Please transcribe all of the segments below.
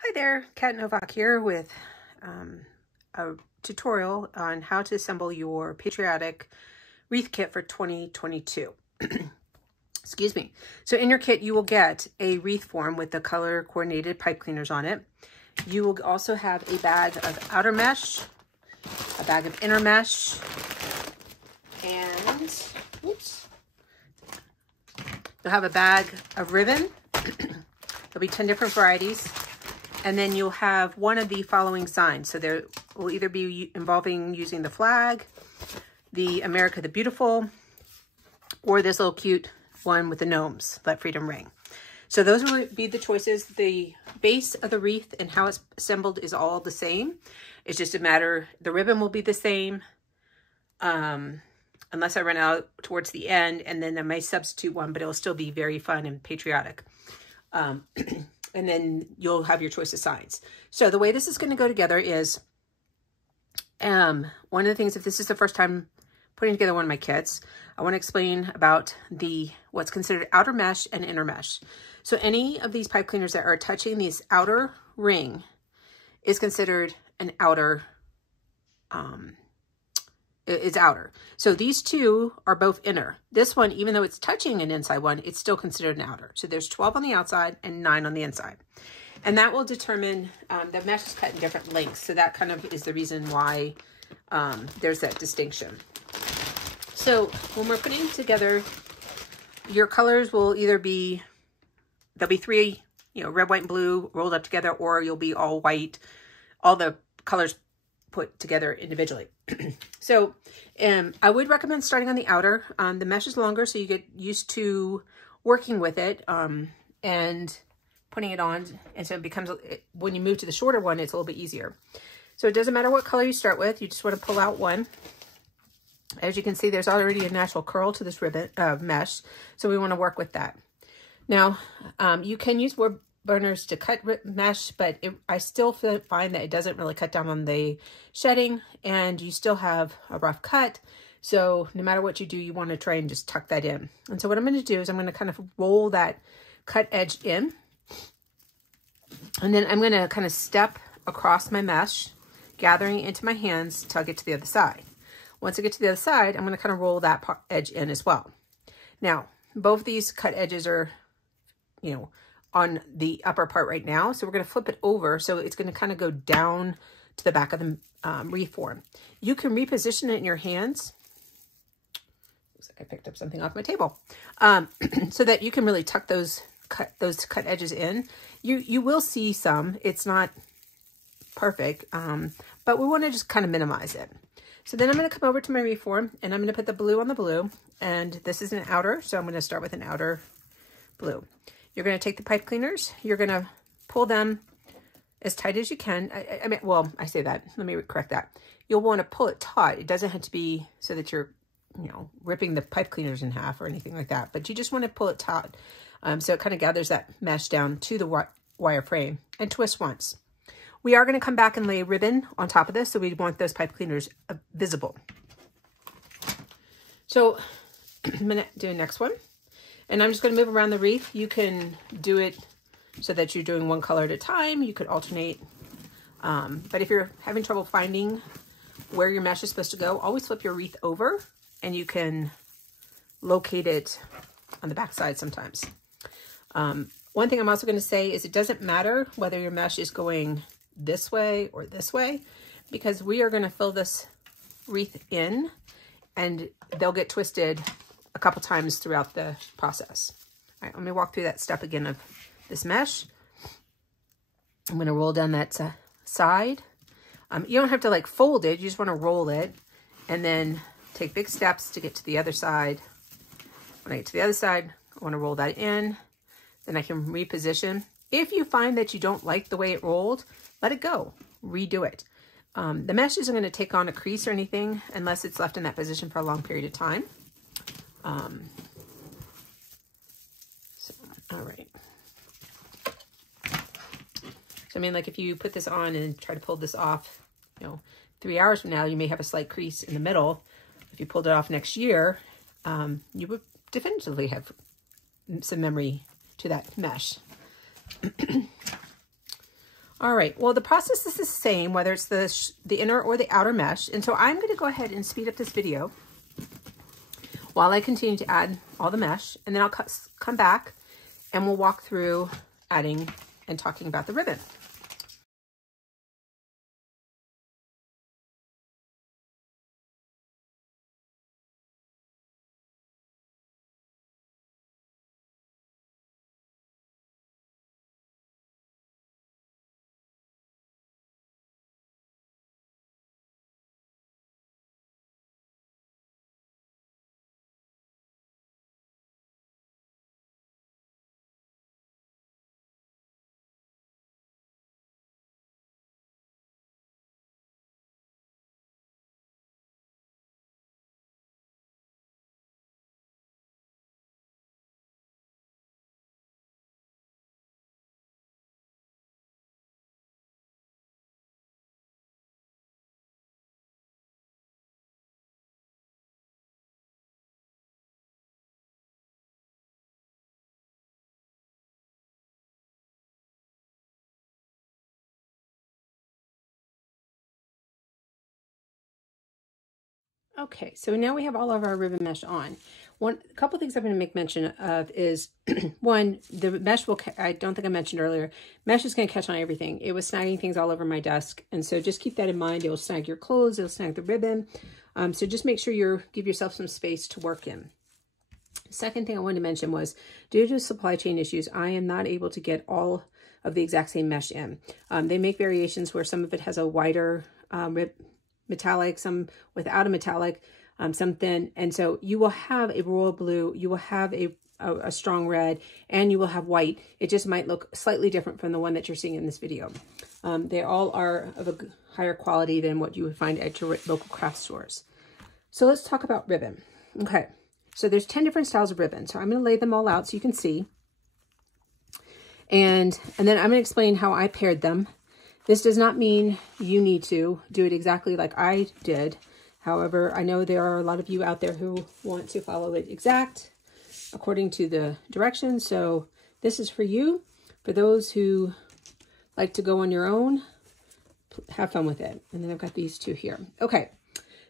Hi there, Kat Novak here with a tutorial on how to assemble your Patriotic wreath kit for 2022. Excuse me. So in your kit, you will get a wreath form with the color coordinated pipe cleaners on it. You will also have a bag of outer mesh, a bag of inner mesh, and oops, you'll have a bag of ribbon. There'll be 10 different varieties. And then you'll have one of the following signs. So there will either be involving using the flag, the America the Beautiful, or this little cute one with the gnomes, Let Freedom Ring. So those will be the choices. The base of the wreath and how it's assembled is all the same. It's just a matter, the ribbon will be the same, unless I run out towards the end, and then I may substitute one, but it'll still be very fun and patriotic. And then you'll have your choice of signs. So the way this is going to go together is, one of the things, if this is the first time putting together one of my kits, I want to explain about what's considered outer mesh and inner mesh. So any of these pipe cleaners that are touching this outer ring is considered an outer, it's outer. So these two are both inner. This one, even though it's touching an inside one, it's still considered an outer. So there's 12 on the outside and 9 on the inside. And that will determine, the mesh is cut in different lengths. So that kind of is the reason why there's that distinction. So when we're putting together, your colors will either be, there'll be 3, red, white, and blue rolled up together, or you'll be all white, all the colors put together individually. So I would recommend starting on the outer. The mesh is longer, so you get used to working with it and putting it on. And so it becomes, when you move to the shorter one, it's a little bit easier. So it doesn't matter what color you start with. You just want to pull out one. As you can see, there's already a natural curl to this ribbon mesh. So we want to work with that. Now, you can use wood burners to cut mesh, but I still find that it doesn't really cut down on the shedding, and you still have a rough cut. So no matter what you do, you want to try and just tuck that in. And so what I'm going to do is I'm going to kind of roll that cut edge in, and then I'm going to kind of step across my mesh, gathering it into my hands till I get to the other side. Once I get to the other side, I'm going to kind of roll that edge in as well. Now, both these cut edges are, on the upper part right now. So we're going to flip it over. So it's going to kind of go down to the back of the wreath form. You can reposition it in your hands. Looks like I picked up something off my table. So that you can really tuck those cut edges in. You will see some. It's not perfect, but we want to just kind of minimize it. So then I'm going to come over to my wreath form, and I'm going to put the blue on the blue. And this is an outer, so I'm going to start with an outer blue. You're going to take the pipe cleaners. You're going to pull them as tight as you can. I say that. Let me correct that. You'll want to pull it taut. It doesn't have to be so that you're, ripping the pipe cleaners in half or anything like that. But you just want to pull it taut. So it kind of gathers that mesh down to the wire frame, and twist once. We are going to come back and lay ribbon on top of this. So we want those pipe cleaners visible. So I'm going to do the next one. And I'm just going to move around the wreath. You can do it so that you're doing one color at a time. You could alternate. But if you're having trouble finding where your mesh is supposed to go, always flip your wreath over, and you can locate it on the back side sometimes. One thing I'm also going to say is it doesn't matter whether your mesh is going this way or this way, because we are going to fill this wreath in, and they'll get twisted a couple times throughout the process. All right, let me walk through that step again of this mesh. I'm going to roll down that side. You don't have to fold it. You just want to roll it, and then take big steps to get to the other side. When I get to the other side, I want to roll that in. Then I can reposition. If you find that you don't like the way it rolled, let it go. Redo it. The mesh isn't going to take on a crease or anything unless it's left in that position for a long period of time. All right. So, if you put this on and try to pull this off, 3 hours from now, you may have a slight crease in the middle. If you pulled it off next year, you would definitively have some memory to that mesh. All right, well, the process is the same, whether it's the inner or the outer mesh. And so I'm going to go ahead and speed up this video while I continue to add all the mesh, and then I'll come back and we'll walk through adding and talking about the ribbon. Okay, so now we have all of our ribbon mesh on. A couple things I'm going to make mention of is, one, the mesh will, I don't think I mentioned earlier, mesh is going to catch on everything. It was snagging things all over my desk, and so just keep that in mind. It will snag your clothes, it'll snag the ribbon, so just make sure give yourself some space to work in. Second thing I wanted to mention was, due to supply chain issues, I am not able to get all of the exact same mesh in. They make variations where some of it has a wider metallic, some without a metallic, some thin. And so you will have a royal blue, you will have a strong red, and you will have white. It just might look slightly different from the one that you're seeing in this video. They all are of a higher quality than what you would find at your local craft stores. So let's talk about ribbon. Okay, so there's 10 different styles of ribbon. So I'm going to lay them all out so you can see. And then I'm going to explain how I paired them. This does not mean you need to do it exactly like I did. However, I know there are a lot of you out there who want to follow it exact according to the directions. So this is for you. For those who like to go on your own, have fun with it. And then I've got these two here. Okay,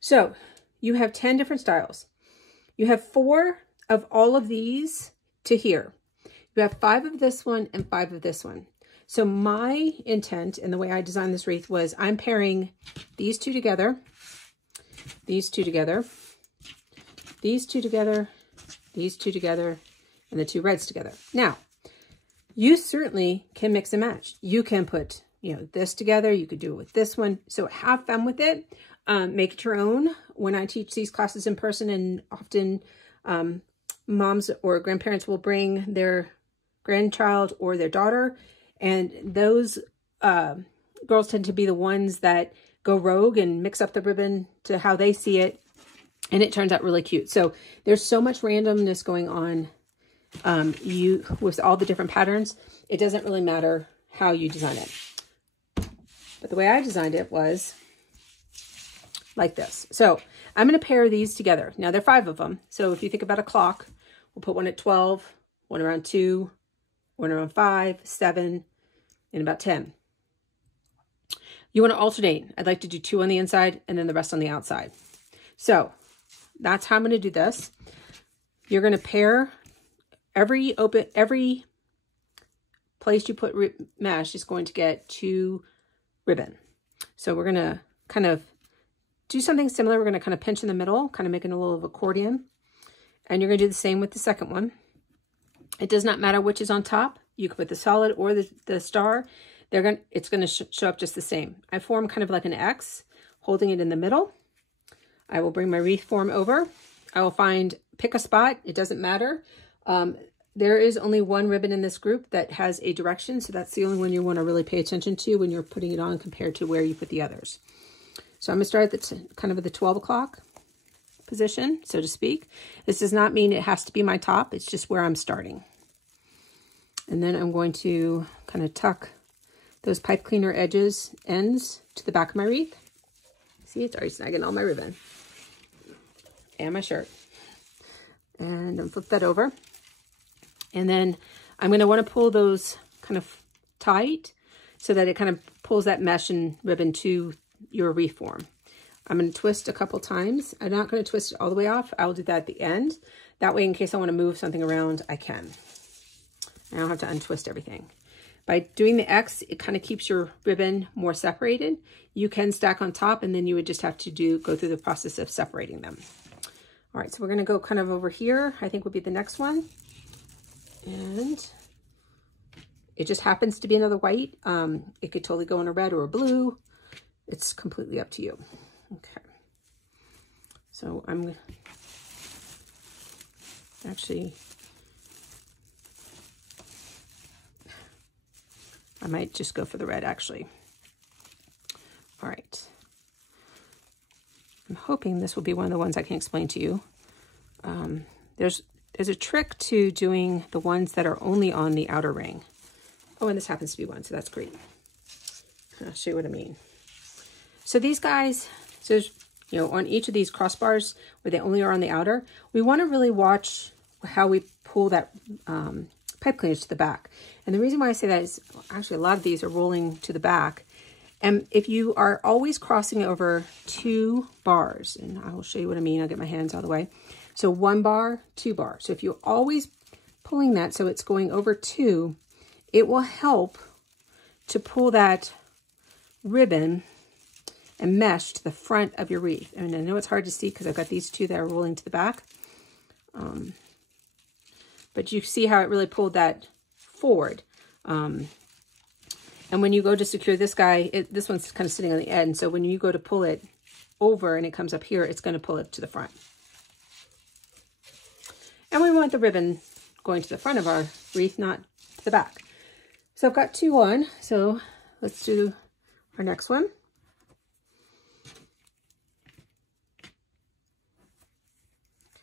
so you have 10 different styles. You have 4 of all of these to here. You have 5 of this one and 5 of this one. So my intent and the way I designed this wreath was I'm pairing these two together, these two together, these two together, these two together, and the 2 reds together. Now, you certainly can mix and match. You can put, this together. You could do it with this one. So have fun with it. Make it your own. When I teach these classes in person, and often moms or grandparents will bring their grandchild or their daughter, and those girls tend to be the ones that go rogue and mix up the ribbon to how they see it, and it turns out really cute. So there's so much randomness going on with all the different patterns. It doesn't really matter how you design it. But the way I designed it was like this. So I'm going to pair these together. Now there are 5 of them. So if you think about a clock, we'll put one at 12, one around 2, one around 5, 7, and about 10. You want to alternate. I'd like to do 2 on the inside and then the rest on the outside. So that's how I'm going to do this. You're going to pair every place you put mesh is going to get 2 ribbon. So we're going to kind of do something similar. We're going to kind of pinch in the middle, kind of making a little of accordion. And you're going to do the same with the second one. It does not matter which is on top. You can put the solid or the star. It's going to show up just the same. I form kind of like an X, holding it in the middle. I will bring my wreath form over. I will pick a spot. It doesn't matter. There is only one ribbon in this group that has a direction, so that's the only one you want to really pay attention to when you're putting it on compared to where you put the others. So I'm going to start at kind of at the 12 o'clock position, so to speak. This does not mean it has to be my top. It's just where I'm starting. And then I'm going to kind of tuck those pipe cleaner ends to the back of my wreath. See, it's already snagging all my ribbon and my shirt. And then flip that over. And then I'm going to want to pull those kind of tight so that it kind of pulls that mesh and ribbon to your wreath form. I'm going to twist a couple times. I'm not going to twist it all the way off. I'll do that at the end. That way, in case I want to move something around, I can. I don't have to untwist everything. By doing the X, it kind of keeps your ribbon more separated. You can stack on top, and then you would just have to go through the process of separating them. All right, so we're going to go kind of over here, I think would be the next one. And it just happens to be another white. It could totally go in a red or a blue. It's completely up to you. Okay. So I'm actually, I might just go for the red actually. All right. I'm hoping this will be one of the ones I can explain to you. There's a trick to doing the ones that are only on the outer ring. Oh, and this happens to be one, so that's great. I'll show you what I mean. So these guys, so there's, you know, on each of these crossbars where they only are on the outer, we want to really watch how we pull that pipe cleaners to the back. And the reason why I say that is actually a lot of these are rolling to the back. And if you are always crossing over 2 bars, and I will show you what I mean, I'll get my hands out of the way. So 1 bar, 2 bar. So if you're always pulling that so it's going over 2, it will help to pull that ribbon and mesh to the front of your wreath. And I know it's hard to see because I've got these 2 that are rolling to the back. But you see how it really pulled that forward. And when you go to secure this guy, this one's kind of sitting on the end. So when you go to pull it over and it comes up here, it's going to pull it to the front. And we want the ribbon going to the front of our wreath, not to the back. So I've got 2 on. So let's do our next one.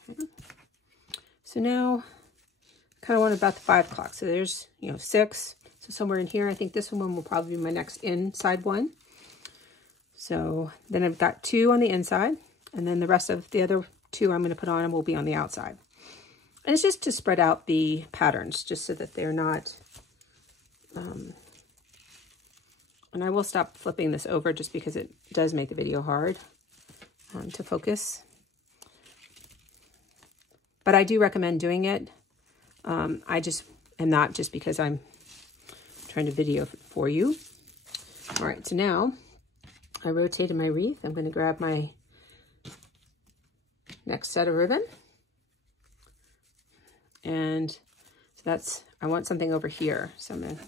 Okay. So now kind of want about the 5 o'clock. So there's, you know, 6. So somewhere in here, I think this one will probably be my next inside one. So then I've got 2 on the inside, and then the rest of the other 2 I'm going to put on will be on the outside. And it's just to spread out the patterns, just so that they're not, and I will stop flipping this over just because it does make the video hard to focus. But I do recommend doing it. I just am not, just because I'm trying to video for you. All right, so now I rotated my wreath. I'm going to grab my next set of ribbon. And so that's, I want something over here. So I'm going to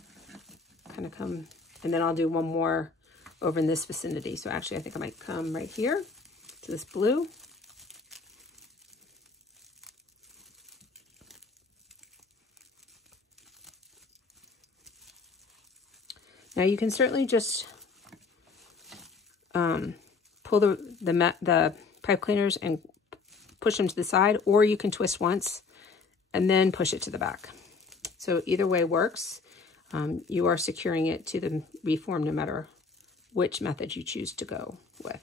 kind of come, and then I'll do one more over in this vicinity. So actually I think I might come right here to this blue. Now you can certainly just pull the pipe cleaners and push them to the side, or you can twist once and then push it to the back. So either way works. You are securing it to the reform no matter which method you choose to go with.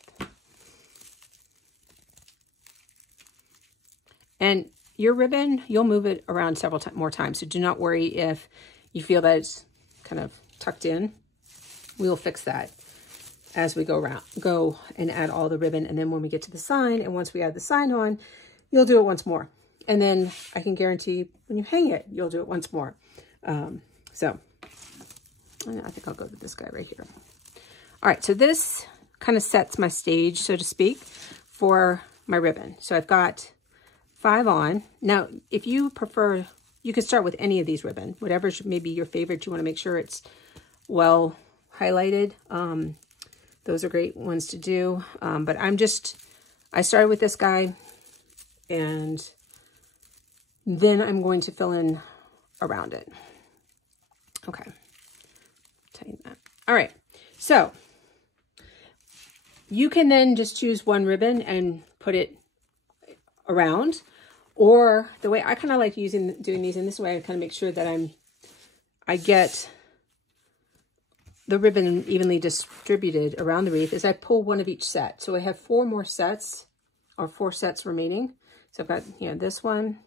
And your ribbon, you'll move it around several more times. So do not worry if you feel that it's kind of tucked in. We'll fix that as we go and add all the ribbon. And then when we get to the sign, and once we add the sign on, you'll do it once more. And then I can guarantee when you hang it, you'll do it once more. So I think I'll go to this guy right here. All right, so this kind of sets my stage, so to speak, for my ribbon. So I've got 5 on. Now, if you prefer, you can start with any of these ribbon, whatever's maybe your favorite. You want to make sure it's well highlighted. Those are great ones to do. But I started with this guy, and then I'm going to fill in around it. Okay. Tighten that. All right. So you can then just choose one ribbon and put it around, or the way I kind of like doing these in this way, I kind of make sure that I get the ribbon evenly distributed around the wreath, is I pull one of each set. So I have 4 more sets, or 4 sets remaining. So I've got, you know, this one,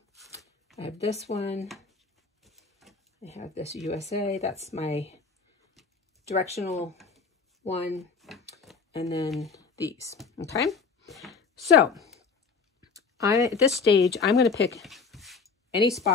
I have this one, I have this USA, that's my directional one, and then these, okay? So at this stage, I'm going to pick any spot